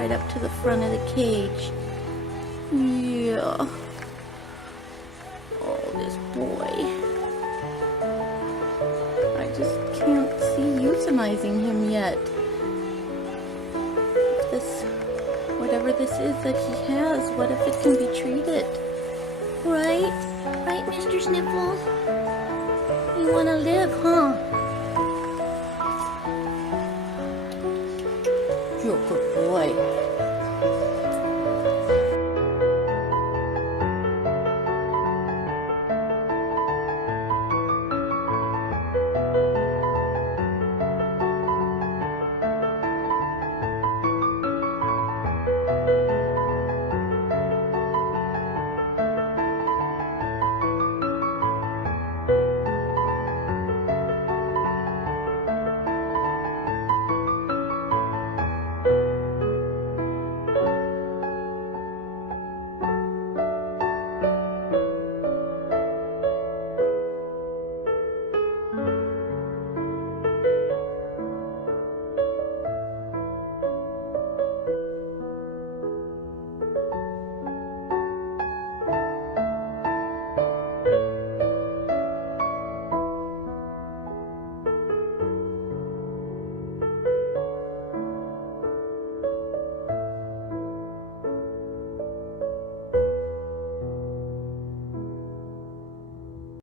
right up to the front of the cage. Yeah. Oh, this boy. I just can't see euthanizing him yet. Whatever this is that he has, what if it can be treated? Right? Right, Mr. Sniffles? You wanna live, huh?